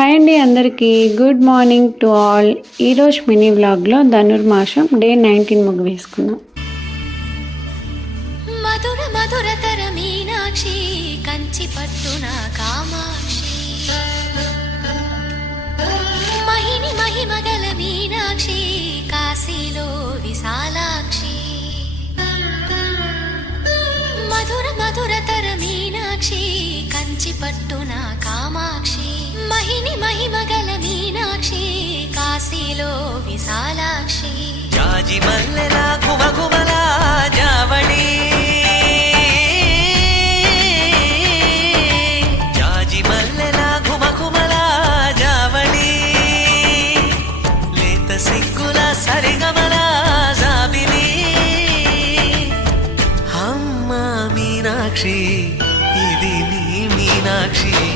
Hi అండి అందరికీ. Good morning to all ఈరోజు మినీ వ్లాగ్లో ధనుర్మాసం డే నైన్టీన్ ముగ్గు వేసుకుందాం. మధుర మధురతర మీనాక్షి కంచి పట్టున కామాక్షి. మహిని మహిమగల కాశీలో విశాలాక్షి. జాజి మల్లెలా గుమగుమలా జావళి. ఇది నీ మీనాక్షి.